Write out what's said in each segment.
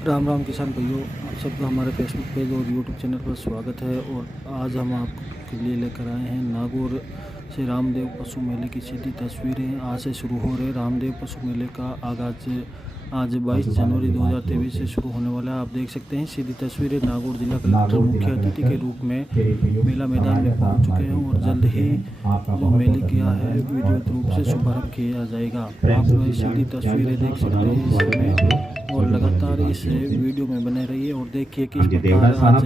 राम राम किसान भाइयों, आप सबका हमारे फेसबुक पेज और यूट्यूब चैनल पर स्वागत है। और आज हम आपके लिए लेकर आए हैं नागौर से रामदेव पशु मेले की सीधी तस्वीरें। आज से शुरू हो रहे रामदेव पशु मेले का आगाज आज 22 जनवरी 2023 से शुरू होने वाला है। आप देख सकते हैं सीधी तस्वीरें। नागौर जिला कलेक्टर मुख्य अतिथि के रूप में मेला मैदान में पहुंच चुके हैं और जल्द ही जो मेले किया है विधिवत रूप से शुभारंभ किया जाएगा। आप सीधी तस्वीरें देख सकते हैं इस समय और लगातार इस वीडियो में बने रहिए और देखिए किस प्रकार आज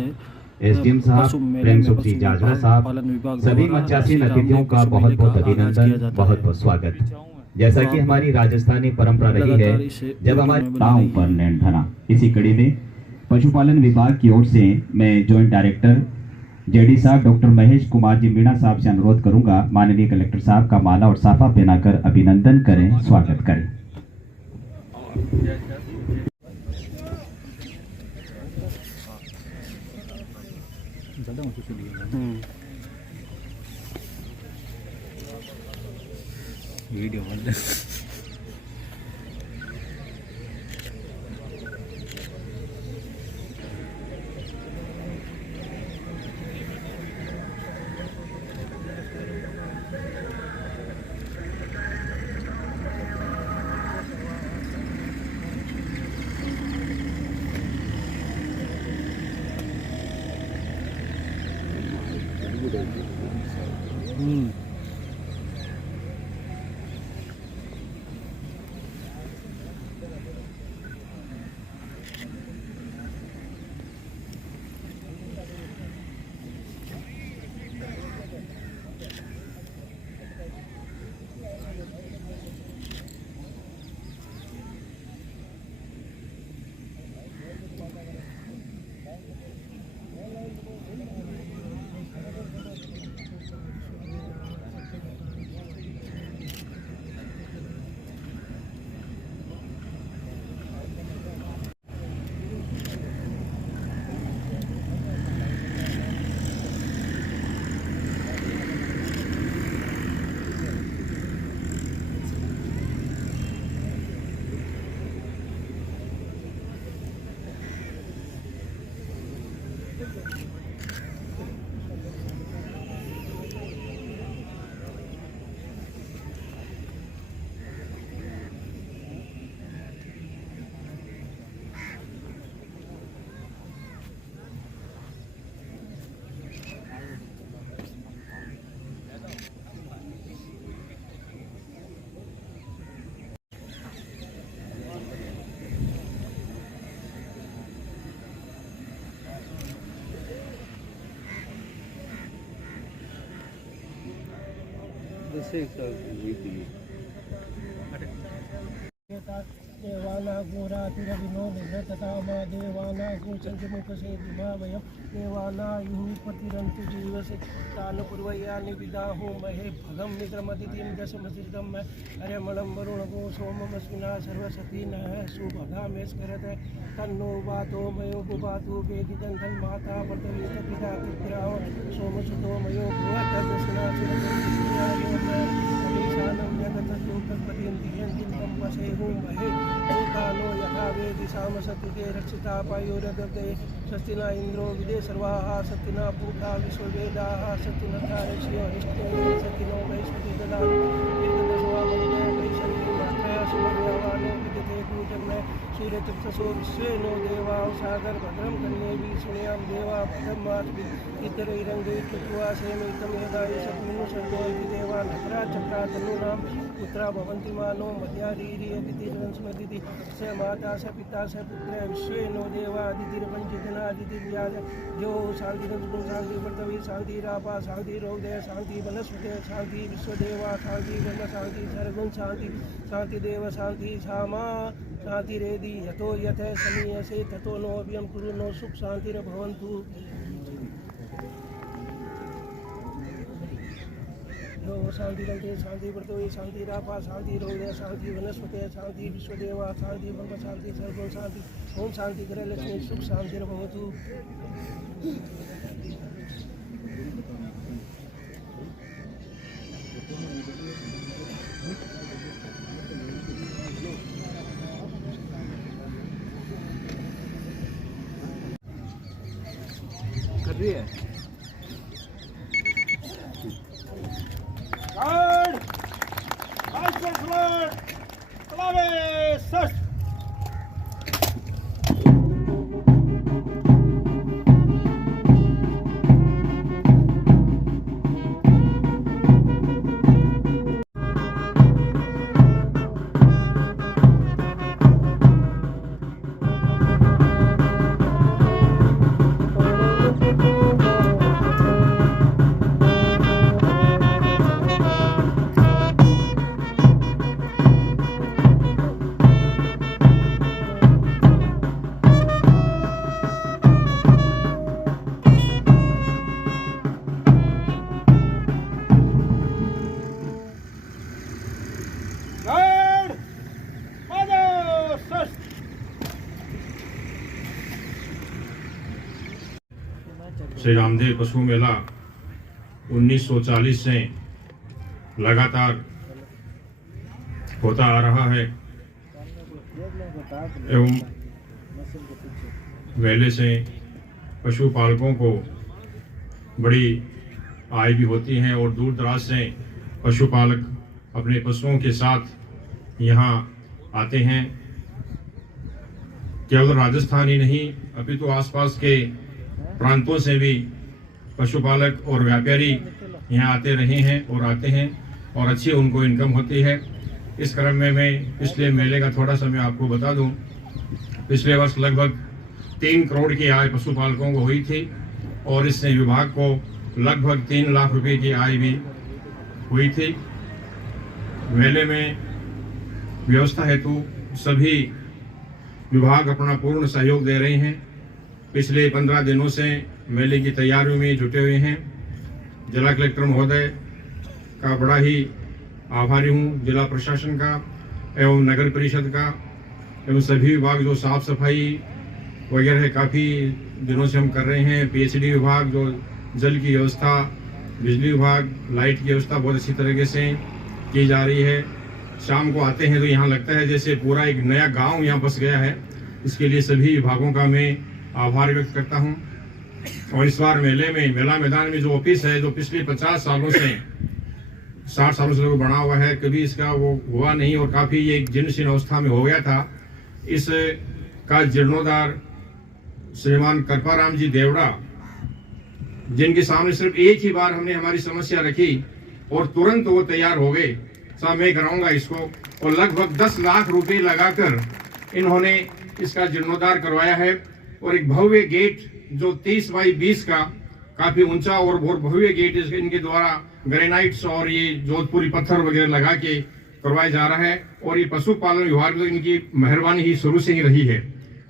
एसडीएम पशु साहब, मेले प्रेम में सुखी जाजवा साहब, पालन विभाग सभी द्वारा मंचासीन श्री अतिथियों रामदेव का पशु बहुत मेले का बहुत आगाज अभिनंदन, किया जाता बहुत है। बहुत स्वागत। जैसा कि हमारी राजस्थानी परंपरा रही है, लगातार इस जब वीडियो हमारे में बने गांव रहिए। पर नैनधना इसी कड़ी में पशुपालन विभाग की ओर से मैं जॉइंट डायरेक्टर जेडी साहब डॉक्टर महेश कुमार जी मीणा साहब से अनुरोध करूंगा, माननीय कलेक्टर साहब का माला और साफा पहनाकर अभिनंदन करें, स्वागत करें। वीडियो देवाना गोरातिरविनोद तथा मा देवाना गोचंद्रमुखसे विभावयं देवाना युपतिरन्तु जीवसे तान पूर्वयानि विदाहो महे भगं निद्रमदितिं दशमसिद्धं मैं हरिमलं वरुणगो सोममस्मिना सर्वसती नः सुभगामेस्करत तन्नो वातो मयो बुबातु वेदितं तन्माता वर्तवेत पिता पित्राव सोमसुतो मयो भुवतदस्नाचिरं अमीशानं जगतस्तुतपतिं वसेहुं महे भूतानो यथा वेदि सामसत्युगे रक्षिता पायोरदते स्वस्ति न इन्द्रो विदे सर्वाः सत्ति न पूता विश्ववेदाः सत्ति न तारक्ष्यो हिष्ठे सत्ति नो वैश्वति ददातु सुमर्यावानो विदते पूजन्मे सूर्यचक्षुषो विश्वेनो देवा सागर भद्रं कन्येभिः सुनयां देवा पदमास्मि इतरैरङ्गै कृत्वा सेमितं यदा सत्मिनु सर्गो इति देवा नकरा चक्रा तनूनां पुत्रा भवन्ति मानो मध्यारीरियतिथिर्वंशमदिति स माता स पिता स पुत्र विश्वेनो देवादितिर्पञ्चजनादितिर्व्याज जो शान्तिरंशुं शान्ति वर्तवी शान्तिरापा शान्तिरोदय शान्ति वनस्पति शान्ति विश्वदेवा शान्ति ब्रह्म शान्ति सर्वं शान्ति शान्तिदेव शान्ति सामा शान्तिरेदि यतो यथ समीयसे ततो नो अभ्यं कुरु नो सुख शान्तिर्भवन्तु। जो शान्तिरन्ते शान्ति वर्तवे शान्तिरापा शान्तिरोदय शान्ति वनस्पति शान्ति विश्वदेवा शान्ति ब्रह्म शान्ति सर्वं शान्ति ओम शान्ति गृहलक्ष्मी सुख शान्तिर्भवतु। श्री रामदेव पशु मेला 1940 से लगातार होता आ रहा है एवं मेले से पशुपालकों को बड़ी आय भी होती है और दूर दराज से पशुपालक अपने पशुओं के साथ यहाँ आते हैं। केवल राजस्थान ही नहीं अपितु आसपास के प्रांतों से भी पशुपालक और व्यापारी यहाँ आते रहे हैं और आते हैं और अच्छी उनको इनकम होती है। इस क्रम में मैं पिछले मेले का थोड़ा सा मैं आपको बता दूं। पिछले वर्ष लगभग 3 करोड़ की आय पशुपालकों को हुई थी और इससे विभाग को लगभग 3 लाख रुपए की आय भी हुई थी। मेले में व्यवस्था हेतु सभी विभाग अपना पूर्ण सहयोग दे रहे हैं। पिछले 15 दिनों से मेले की तैयारियों में जुटे हुए हैं। जिला कलेक्टर महोदय का बड़ा ही आभारी हूँ, जिला प्रशासन का एवं नगर परिषद का एवं सभी विभाग जो साफ सफाई वगैरह काफ़ी दिनों से हम कर रहे हैं। पीएचडी विभाग जो जल की व्यवस्था, बिजली विभाग लाइट की व्यवस्था बहुत अच्छी तरीके से की जा रही है। शाम को आते हैं तो यहाँ लगता है जैसे पूरा एक नया गांव यहाँ बस गया है। इसके लिए सभी विभागों का मैं आभार व्यक्त करता हूँ। और इस बार मेले में मेला मैदान में जो ऑफिस है जो पिछले 50 सालों से 60 सालों से बना हुआ है, कभी इसका वो हुआ नहीं और काफी ये जीर्ण शीर्ण अवस्था में हो गया था। इस का जीर्णोद्धार श्रीमान कृपाराम जी देवड़ा, जिनके सामने सिर्फ एक ही बार हमने हमारी समस्या रखी और तुरंत वो तैयार हो गए। साहब मैं कराऊंगा इसको, और लगभग 10 लाख रुपए लगाकर इन्होंने इसका जीर्णोद्धार करवाया है। और एक भव्य गेट जो 30 बाई 20 का काफी ऊंचा और बहुत भव्य गेट इनके द्वारा ग्रेनाइट्स और ये जोधपुरी पत्थर वगैरह लगा के करवाया जा रहा है। और ये पशुपालन विभाग में इनकी मेहरबानी ही शुरू से ही रही है।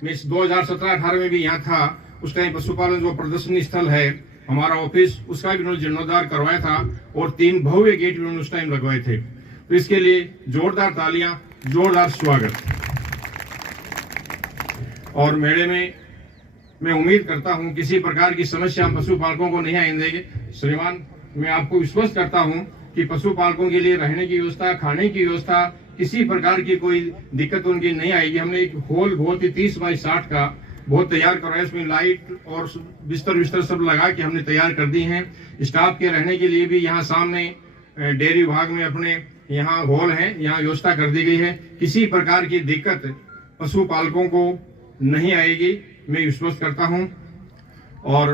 मैं 2017-18 में भी यहाँ था, उस टाइम पशुपालन जो प्रदर्शनी स्थल है हमारा ऑफिस, उसका भी उन्होंने जीर्णोद्धार करवाया था और 3 भव्य गेट भी उन्होंने उस टाइम लगवाए थे। तो इसके लिए जोरदार तालियां, जोरदार स्वागत। और मेले में मैं उम्मीद करता हूं किसी प्रकार की समस्या हम पशुपालकों को नहीं आने देंगे। श्रीमान मैं आपको विश्वास करता हूं कि पशुपालकों के लिए रहने की व्यवस्था, खाने की व्यवस्था, किसी प्रकार की कोई दिक्कत उनकी नहीं आएगी। हमने एक हॉल बहुत ही 30 बाई 60 का बहुत तैयार करवाया, उसमें लाइट और बिस्तर सब लगा के हमने तैयार कर दी हैं। स्टाफ के रहने के लिए भी यहाँ सामने डेयरी विभाग में अपने यहाँ हॉल है, यहाँ व्यवस्था कर दी गई है। किसी प्रकार की दिक्कत पशुपालकों को नहीं आएगी, मैं विश्वास करता हूं और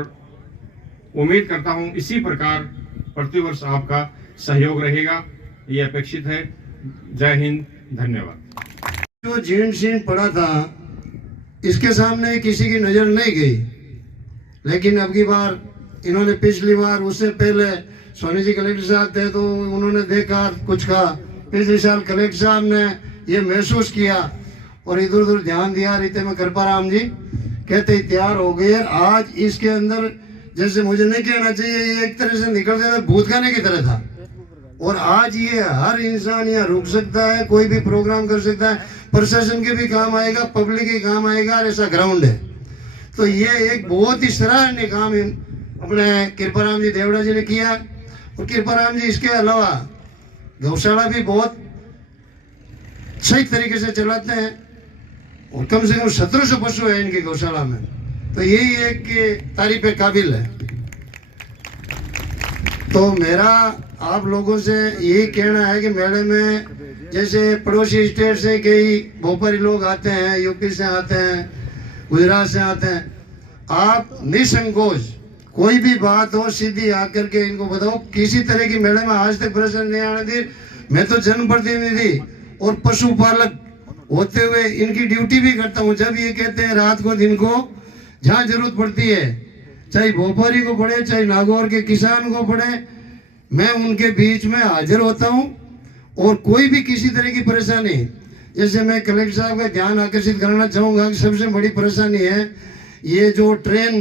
उम्मीद करता हूं इसी प्रकार प्रतिवर्ष आपका सहयोग रहेगा, ये अपेक्षित है। जय हिंद, धन्यवाद। जो जीर्ण शीर्ण पड़ा था इसके सामने किसी की नजर नहीं गई, लेकिन अब की बार इन्होंने पिछली बार उससे पहले सोनी जी कलेक्टर साहब थे तो उन्होंने देखा कुछ कहा। पिछले साल कलेक्टर साहब ने ये महसूस किया और इधर उधर ध्यान दिया। रीते में कृपाराम जी कहते तैयार हो गए। आज इसके अंदर जैसे मुझे नहीं कहना चाहिए, ये एक तरह से निकलते थे भूतखाने की तरह था। और आज ये हर इंसान यहाँ रुक सकता है, कोई भी प्रोग्राम कर सकता है, प्रशासन के भी काम आएगा, पब्लिक के काम आएगा, और ऐसा ग्राउंड है। तो ये एक बहुत ही सराहनीय काम अपने कृपाराम जी देवड़ा जी ने किया। और कृपाराम जी इसके अलावा गौशाला भी बहुत सही तरीके से चलाते हैं और कम से कम 1700 पशु है इनकी गौशाला में। तो यही एक तारीफ काबिल है। तो मेरा आप लोगों से यही कहना है कि मेले में जैसे पड़ोसी स्टेट से कई भोपाली लोग आते हैं, यूपी से आते हैं, गुजरात से आते हैं, आप निसंकोच कोई भी बात हो सीधी आकर के इनको बताओ। किसी तरह की मेले में आज तक परेशानी नहीं आने दी। मैं तो जनप्रतिनिधि और पशुपालक होते हुए इनकी ड्यूटी भी करता हूँ। जब ये कहते हैं रात को दिन को जहाँ जरूरत पड़ती है, चाहे भोपाली को पड़े चाहे नागौर के किसान को पड़े, मैं उनके बीच में हाजिर होता हूँ। और कोई भी किसी तरह की परेशानी, जैसे मैं कलेक्टर साहब का ध्यान आकर्षित करना चाहूँगा कि सबसे बड़ी परेशानी है ये जो ट्रेन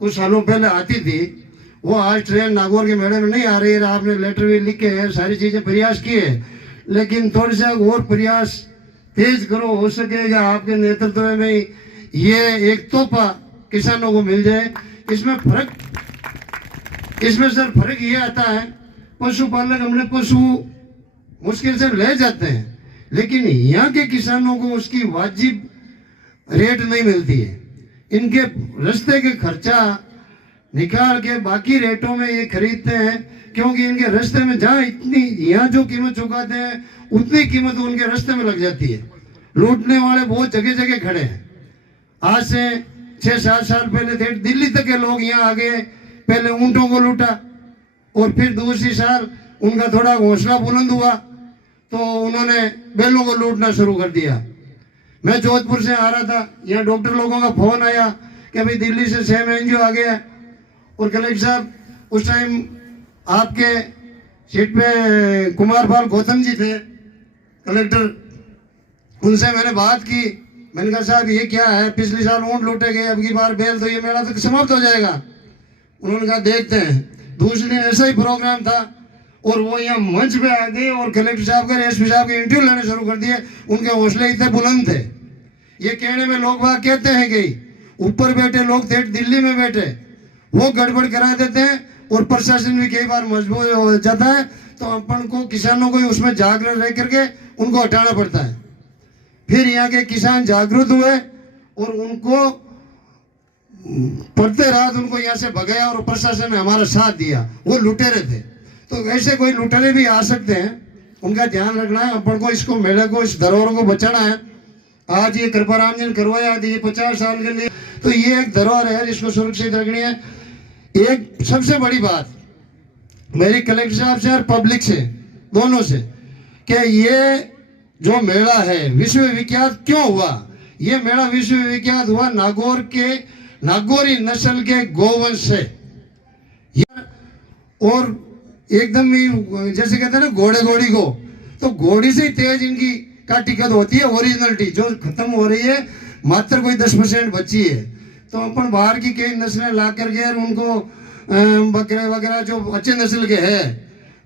कुछ सालों पहले आती थी, वो आज ट्रेन नागौर के मेले में नहीं आ रही है। आपने लेटर भी लिखे हैं, सारी चीज़ें प्रयास किए, लेकिन थोड़े से और प्रयास तेज करो, हो सकेगा आपके नेतृत्व में ये एक तोहफा किसानों को मिल जाए। इसमें सर फर्क ये आता है, पशुपालक हमने पशु मुश्किल से ले जाते हैं, लेकिन यहाँ के किसानों को उसकी वाजिब रेट नहीं मिलती है। इनके रास्ते के खर्चा निकाल के बाकी रेटों में ये खरीदते हैं, क्योंकि इनके रास्ते में जहाँ इतनी यहाँ जो कीमत चुकाते हैं उतनी कीमत उनके रास्ते में लग जाती है। लूटने वाले बहुत जगह जगह खड़े हैं। आज से 6-7 साल पहले थे, दिल्ली तक के लोग यहाँ आ गए। पहले ऊंटों को लूटा और फिर दूसरी साल उनका थोड़ा हौसला बुलंद हुआ तो उन्होंने बैलों को लूटना शुरू कर दिया। मैं जोधपुर से आ रहा था, यहाँ डॉक्टर लोगों का फोन आया कि भाई दिल्ली से सेम एनजीओ आ गया। और कलेक्टर साहब उस टाइम आपके सीट पे कुमारपाल गौतम जी थे कलेक्टर, उनसे मैंने बात की। मैंने कहा साहब ये क्या है, पिछले साल ऊँट लूटे गए, अब की बार बैल, तो ये मेला तो समाप्त हो जाएगा। उन्होंने कहा देखते हैं। दूसरे दिन ऐसा ही प्रोग्राम था और वो यहाँ मंच पे आ गए और कलेक्टर साहब का एसपी साहब के इंटरव्यू लेने शुरू कर दिए। उनके हौसले इतने बुलंद थे। ये कहने में लोग बात कहते हैं कि ऊपर बैठे लोग थे, दिल्ली में बैठे, वो गड़बड़ करा देते हैं और प्रशासन भी कई बार मजबूर हो जाता है, तो अपन को किसानों को ही उसमें जागरूक रह करके उनको हटाना पड़ता है। फिर यहाँ के किसान जागरूक हुए और उनको पढ़ते रात उनको यहाँ से भगाया और प्रशासन ने हमारा साथ दिया। वो लुटेरे थे, तो ऐसे कोई लुटेरे भी आ सकते हैं, उनका ध्यान रखना है। अपन को इसको मेले को, इस धरोहर को बचाना है। आज ये कृपाराम जी ने करवाया ये 50 साल के लिए, तो ये एक धरोहर है जिसको सुरक्षित रखनी है। एक सबसे बड़ी बात मेरी कलेक्टर साहब से और पब्लिक से दोनों से, कि ये जो मेला है विश्व विख्यात क्यों हुआ। ये मेला विश्व विख्यात हुआ नागौर के नागौरी नस्ल के गोवंश से, और एकदम ही जैसे कहते हैं ना घोड़े घोड़ी को, तो घोड़ी से ही तेज इनकी का टिकट होती है। ओरिजिनलिटी जो खत्म हो रही है, मात्र कोई 10% बची है। तो अपन बाहर की कई नस्लें ला करके उनको बकरे वगैरह जो अच्छे नस्ल के हैं,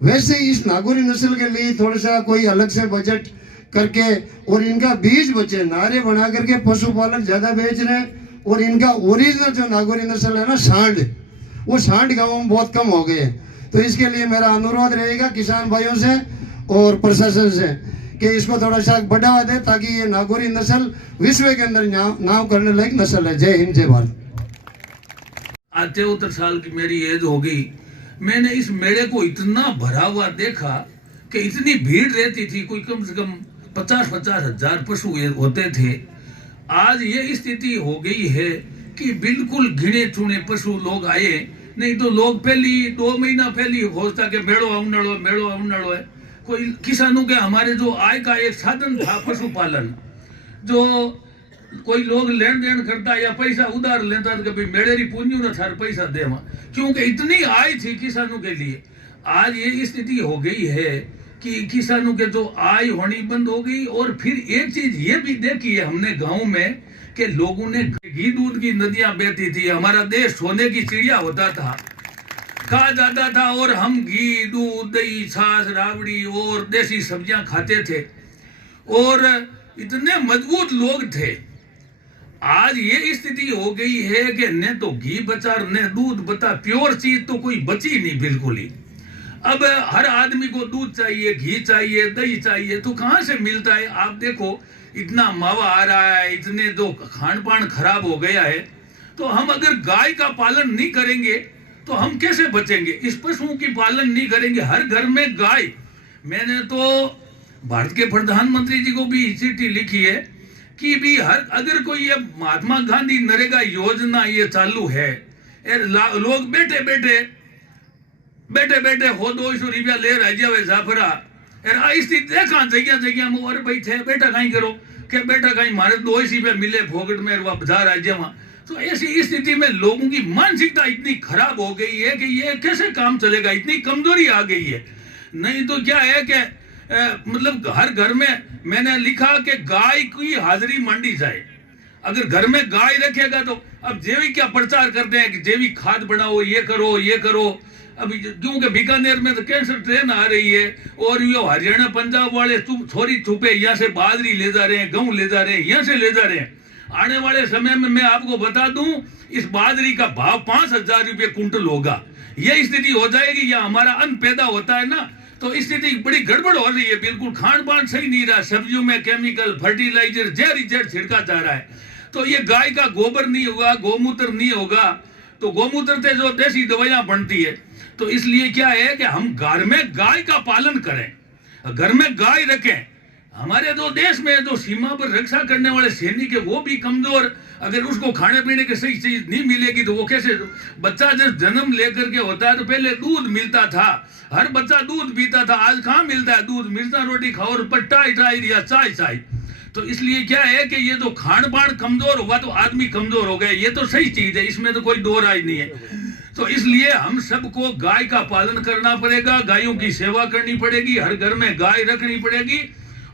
वैसे ही इस नागौरी नस्ल के लिए थोड़ा सा कोई अलग से बजट करके और इनका बीज बचे नारे बना करके पशुपालक ज्यादा बेच रहे हैं। और इनका ओरिजिनल जो नागौरी नस्ल है ना सांड, वो सांड गाँव में बहुत कम हो गए हैं। तो इसके लिए मेरा अनुरोध रहेगा किसान भाइयों से और प्रशासन से कि इसको थोड़ा सा बढ़ावा दे, ताकि ये नागौरी नस्ल विश्व के अंदर नाम करने लायक नस्ल है। जय हिंद, जय भारत। आज 73 साल की मेरी एज हो गई। मैंने इस मेले को इतना भरा हुआ देखा कि इतनी भीड़ रहती थी, कोई कम से कम 50-50 हजार पशु होते थे। आज ये स्थिति हो गई है कि बिल्कुल गिने चुने पशु लोग आए, नहीं तो लोग पहले 2 महीना पहले होता कि मेड़ो अवनड़ो है। कोई किसानों के हमारे जो आय का एक साधन था पशुपालन, जो कोई लोग लेन देन करता या पैसा उधार लेता कि भाई मेरे पूंजी ना थार पैसा दे, क्योंकि इतनी आय थी किसानों के लिए। आज ये स्थिति हो गई है कि किसानों के जो आय होनी बंद हो गई। और फिर एक चीज ये भी देखी है हमने गांव में कि लोगों ने घी दूध की नदियां बहती थी। हमारा देश सोने की चिड़िया होता था, कहा जाता था, और हम घी दूध दही छाछ राबड़ी और देसी सब्जियां खाते थे और इतने मजबूत लोग थे। आज ये स्थिति हो गई है कि न तो घी बचा न दूध बचा, प्योर चीज तो कोई बची नहीं बिल्कुल ही। अब हर आदमी को दूध चाहिए, घी चाहिए, दही चाहिए, तो कहाँ से मिलता है। आप देखो इतना मावा आ रहा है, इतने जो खान पान खराब हो गया है। तो हम अगर गाय का पालन नहीं करेंगे तो हम कैसे बचेंगे? इस पशुओं की पालन नहीं करेंगे, हर घर में गाय। मैंने तो भारत के प्रधानमंत्री जी को भी चिट्ठी लिखी है कि भी हर अगर कोई ये महात्मा गांधी नरेगा योजना ये चालू है, लोग बैठे बैठे हो 200 रुपया ले रहा जावे जाफरा स्थिति देखा जगह जगह में और भाई थे बेटा कहीं करो के बेटा कहीं मारे 200 रुपया मिले फोकट में बाजार राज्य में। तो ऐसी स्थिति में लोगों की मानसिकता इतनी खराब हो गई है कि ये कैसे काम चलेगा, इतनी कमजोरी आ गई है। नहीं तो क्या है कि मतलब हर घर में मैंने लिखा कि गाय की हाजिरी मांडी जाए। अगर घर में गाय रखेगा तो अब जैविक क्या प्रचार करते हैं कि जैविक खाद बनाओ, ये करो। अभी क्योंकि बीकानेर में तो कैंसर ट्रेन आ रही है और ये हरियाणा पंजाब वाले छोरी छुपे यहाँ से बाजरी ले जा रहे हैं, गेहूं ले जा रहे हैं, यहाँ से ले जा रहे हैं। आने वाले समय में मैं आपको बता दूं इस बाजरी का भाव 5,000 रुपये कुंटल होगा। यह स्थिति हो जाएगी या हमारा अन्न पैदा होता है ना तो स्थिति बड़ी गड़बड़ हो रही है। बिल्कुल खान पान सही नहीं रहा, सब्जियों में केमिकल फर्टिलाइजर जहर छिड़का जा रहा है। तो ये गाय का गोबर नहीं होगा, गोमूत्र नहीं होगा, तो गोमूत्र से जो देसी दवाइयां बनती है। तो इसलिए क्या है कि हम घर में गाय का पालन करें, घर में गाय रखें। हमारे जो देश में जो सीमा पर रक्षा करने वाले सैनिक है वो भी कमजोर, अगर उसको खाने पीने की सही चीज नहीं मिलेगी तो वो कैसे? बच्चा जब जन्म लेकर के होता है तो पहले दूध मिलता था, हर बच्चा दूध पीता था, आज कहाँ मिलता है दूध? मिर्चा रोटी खाओ और पट्टा या चाय। तो इसलिए क्या है कि ये जो खान पान कमजोर होगा तो आदमी कमजोर हो गए, ये तो सही चीज है, इसमें तो कोई दो राय नहीं है। तो इसलिए हम सबको गाय का पालन करना पड़ेगा, गायों की सेवा करनी पड़ेगी, हर घर में गाय रखनी पड़ेगी।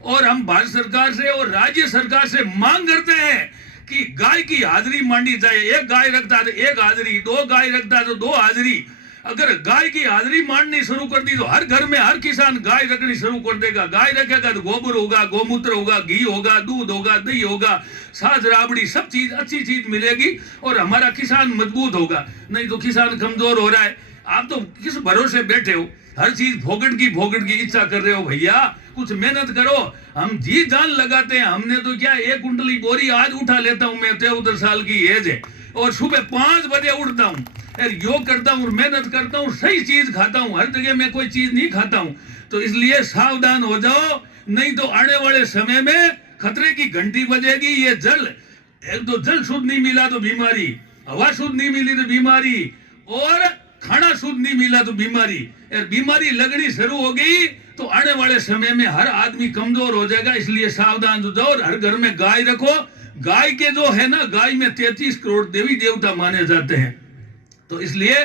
और हम भारत सरकार से और राज्य सरकार से मांग करते हैं कि गाय की हाजिरी मांडी जाए। एक गाय रखता है तो एक हाजिरी, 2 गाय रखता है तो 2 हाजिरी। अगर गाय की हाजिरी मांडनी शुरू कर दी तो हर घर में हर किसान गाय रखनी शुरू कर देगा। गाय रखेगा तो गोबर होगा, गोमूत्र होगा, घी होगा, दूध होगा, दही होगा, साज राबड़ी, सब चीज अच्छी चीज मिलेगी और हमारा किसान मजबूत होगा। नहीं तो किसान कमजोर हो रहा है। आप तो किस भरोसे बैठे हो, हर चीज फोकट की इच्छा कर रहे हो। भैया कुछ मेहनत करो, हम जी जान लगाते हैं। हमने तो क्या 1 कुंटली बोरी आज उठा लेता हूं, मैं 73 साल की एज है और सुबह 5 बजे उठता हूं, योग करता हूँ, मेहनत करता हूँ, सही चीज खाता हूँ, हर जगह मैं कोई चीज नहीं खाता हूँ। तो इसलिए सावधान हो जाओ, नहीं तो आने वाले समय में खतरे की घंटी बजेगी। ये एक तो जल शुद्ध नहीं मिला तो बीमारी, हवा शुद्ध नहीं मिली तो बीमारी, और खाना शुद्ध नहीं मिला तो बीमारी। बीमारी लगनी शुरू हो गई तो आने वाले समय में हर आदमी कमजोर हो जाएगा। इसलिए सावधान हो जाओ, हर घर में गाय रखो। गाय के जो है ना, गाय में 33 करोड़ देवी देवता माने जाते हैं। तो इसलिए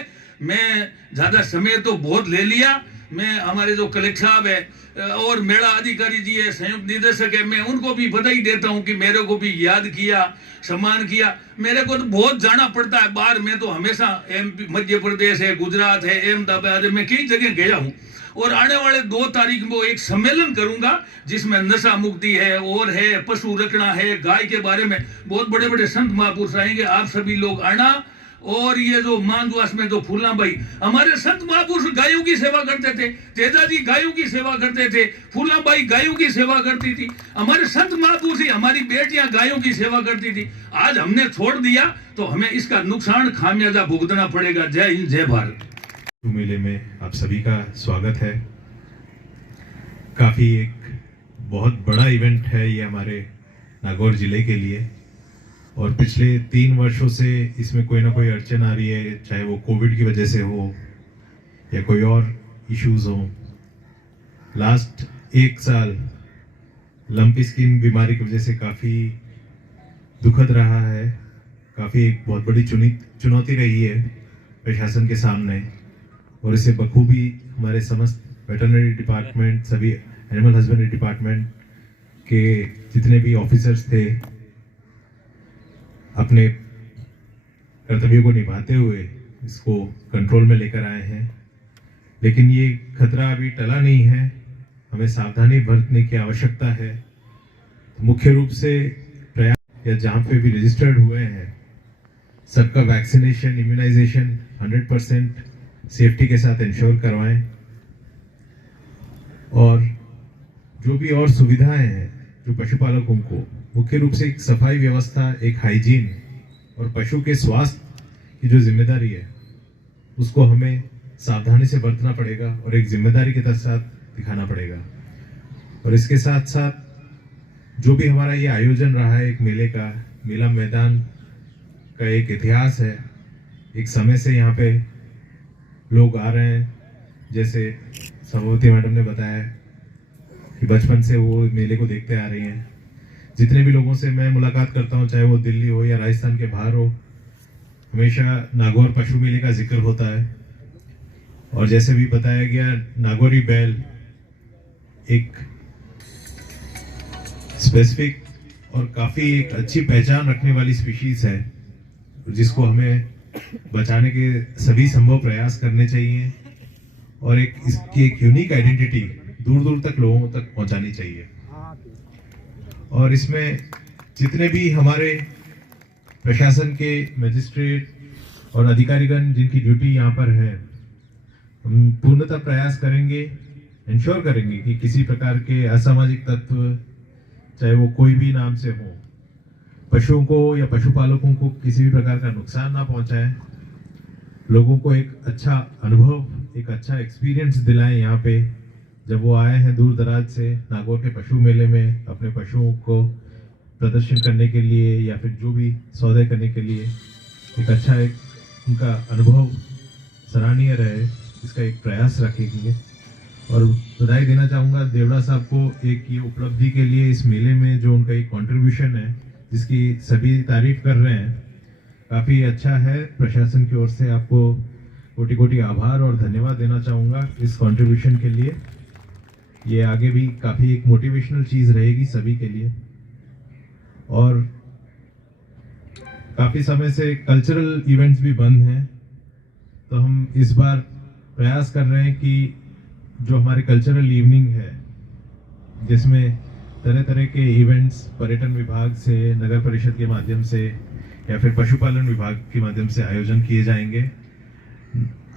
मैं ज्यादा समय तो बहुत ले लिया। मैं हमारे जो कलेक्टर साहब है और मेला अधिकारी जी है, संयुक्त निदेशक है, मैं उनको भी बधाई देता हूं कि मेरे को भी याद किया, सम्मान किया। मेरे को तो बहुत जाना पड़ता है बाहर में, तो हमेशा MP मध्य प्रदेश है, गुजरात है, अहमदाबाद है, मैं कई जगह गया हूँ। और आने वाले 2 तारीख को एक सम्मेलन करूंगा जिसमें नशा मुक्ति है और है, पशु रखना है, गाय के बारे में बहुत बड़े बड़े संत महापुरुष आएंगे। आप सभी लोग आना। और ये जो मानद्वास में जो फूला भाई, हमारे संत महापुरुष गायों की सेवा करते थे, तेजा जी गायों की सेवा करते थे, फूला भाई गायों की सेवा करती थी, हमारे संत महापुरुष ही, हमारी बेटियां गायों की सेवा करती थी। आज हमने छोड़ दिया तो हमें इसका नुकसान खामियाजा भुगतना पड़ेगा। जय हिंद, जय भारत। मेले में आप सभी का स्वागत है। काफी एक बहुत बड़ा इवेंट है ये हमारे नागौर जिले के लिए, और पिछले 3 वर्षों से इसमें कोई ना कोई अड़चन आ रही है, चाहे वो कोविड की वजह से हो या कोई और इश्यूज हो। लास्ट 1 साल लंपी स्किन बीमारी की वजह से काफ़ी दुखद रहा है, काफ़ी एक बहुत बड़ी चुनौती रही है प्रशासन के सामने, और इसे बखूबी हमारे समस्त वेटरनरी डिपार्टमेंट, सभी एनिमल हस्बेंड्री डिपार्टमेंट के जितने भी ऑफिसर्स थे अपने कर्तव्यों को निभाते हुए इसको कंट्रोल में लेकर आए हैं। लेकिन ये खतरा अभी टला नहीं है, हमें सावधानी बरतने की आवश्यकता है। मुख्य रूप से प्रयास या जहाँ पे भी रजिस्टर्ड हुए हैं सबका वैक्सीनेशन, इम्यूनाइजेशन 100% सेफ्टी के साथ इंश्योर करवाएं, और जो भी और सुविधाएं हैं जो पशुपालकों को, मुख्य रूप से एक सफाई व्यवस्था, एक हाइजीन और पशु के स्वास्थ्य की जो जिम्मेदारी है उसको हमें सावधानी से बरतना पड़ेगा और एक जिम्मेदारी के साथ दिखाना पड़ेगा। और इसके साथ साथ जो भी हमारा ये आयोजन रहा है, एक मेले का, मेला मैदान का एक इतिहास है। एक समय से यहाँ पे लोग आ रहे हैं, जैसे सभापति मैडम ने बताया कि बचपन से वो मेले को देखते आ रही हैं। जितने भी लोगों से मैं मुलाकात करता हूँ, चाहे वो दिल्ली हो या राजस्थान के बाहर हो, हमेशा नागौर पशु मेले का जिक्र होता है। और जैसे भी बताया गया, नागौरी बैल एक स्पेसिफिक और काफ़ी एक अच्छी पहचान रखने वाली स्पीशीज है, जिसको हमें बचाने के सभी संभव प्रयास करने चाहिए और एक इसकी एक यूनिक आइडेंटिटी दूर दूर तक लोगों तक पहुंचानी चाहिए। और इसमें जितने भी हमारे प्रशासन के मजिस्ट्रेट और अधिकारीगण जिनकी ड्यूटी यहाँ पर है, हम पूर्णतः प्रयास करेंगे, इंश्योर करेंगे कि किसी प्रकार के असामाजिक तत्व, चाहे वो कोई भी नाम से हो, पशुओं को या पशुपालकों को किसी भी प्रकार का नुकसान ना पहुंचाएं, लोगों को एक अच्छा अनुभव, एक अच्छा एक्सपीरियंस दिलाएं। यहाँ पे जब वो आए हैं दूर दराज से नागौर के पशु मेले में अपने पशुओं को प्रदर्शन करने के लिए या फिर जो भी सौदे करने के लिए, एक अच्छा एक उनका अनुभव सराहनीय रहे, इसका एक प्रयास रखेंगे। और बधाई देना चाहूँगा देवड़ा साहब को एक ये उपलब्धि के लिए, इस मेले में जो उनका एक कंट्रीब्यूशन है, जिसकी सभी तारीफ कर रहे हैं, काफ़ी अच्छा है। प्रशासन की ओर से आपको कोटि कोटि आभार और धन्यवाद देना चाहूँगा इस कंट्रीब्यूशन के लिए। ये आगे भी काफ़ी एक मोटिवेशनल चीज़ रहेगी सभी के लिए। और काफ़ी समय से कल्चरल इवेंट्स भी बंद हैं, तो हम इस बार प्रयास कर रहे हैं कि जो हमारे कल्चरल इवनिंग है, जिसमें तरह तरह के इवेंट्स पर्यटन विभाग से, नगर परिषद के माध्यम से या फिर पशुपालन विभाग के माध्यम से आयोजन किए जाएंगे।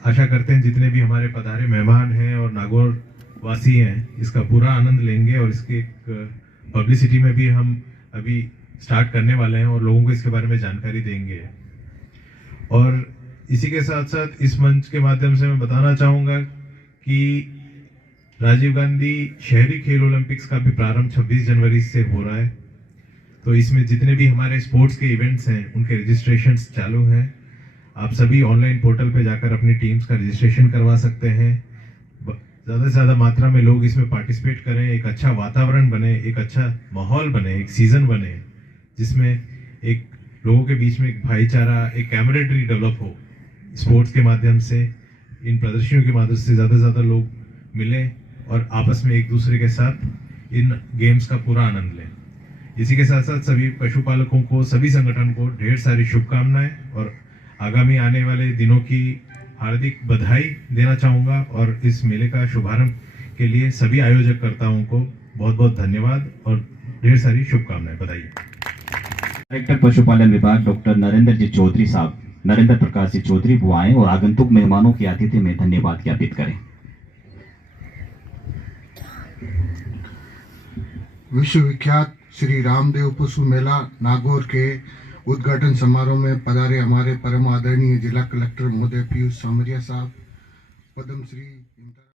आशा करते हैं जितने भी हमारे पधारे मेहमान हैं और नागौर वासी हैं, इसका पूरा आनंद लेंगे। और इसके एक पब्लिसिटी में भी हम अभी स्टार्ट करने वाले हैं और लोगों को इसके बारे में जानकारी देंगे। और इसी के साथ साथ इस मंच के माध्यम से मैं बताना चाहूँगा कि राजीव गांधी शहरी खेल ओलंपिक्स का भी प्रारंभ 26 जनवरी से हो रहा है। तो इसमें जितने भी हमारे स्पोर्ट्स के इवेंट्स हैं, उनके रजिस्ट्रेशंस चालू हैं। आप सभी ऑनलाइन पोर्टल पे जाकर अपनी टीम्स का रजिस्ट्रेशन करवा सकते हैं। ज़्यादा से ज़्यादा मात्रा में लोग इसमें पार्टिसिपेट करें, एक अच्छा वातावरण बने, एक अच्छा माहौल बने, एक सीज़न बने, जिसमें एक लोगों के बीच में एक भाईचारा, एक कैमरेडरी डेवलप हो। स्पोर्ट्स के माध्यम से, इन प्रदर्शनियों के माध्यम से ज़्यादा से ज़्यादा लोग मिलें और आपस में एक दूसरे के साथ इन गेम्स का पूरा आनंद लें। इसी के साथ साथ सभी पशुपालकों को, सभी संगठन को ढेर सारी शुभकामनाएं और आगामी आने वाले दिनों की हार्दिक बधाई देना चाहूँगा। और इस मेले का शुभारंभ के लिए सभी आयोजककर्ताओं को बहुत बहुत धन्यवाद और ढेर सारी शुभकामनाएं। बधाई। डायरेक्टर पशुपालन विभाग डॉक्टर नरेंद्र जी चौधरी साहब, नरेंद्र प्रकाश जी चौधरी बुआएं और आगंतुक मेहमानों की आतिथ्य में धन्यवाद ज्ञापित करें। विश्वविख्यात श्री रामदेव पशु मेला नागौर के उद्घाटन समारोह में पधारे हमारे परम आदरणीय जिला कलेक्टर महोदय पीयूष सामरिया साहब, पद्मश्री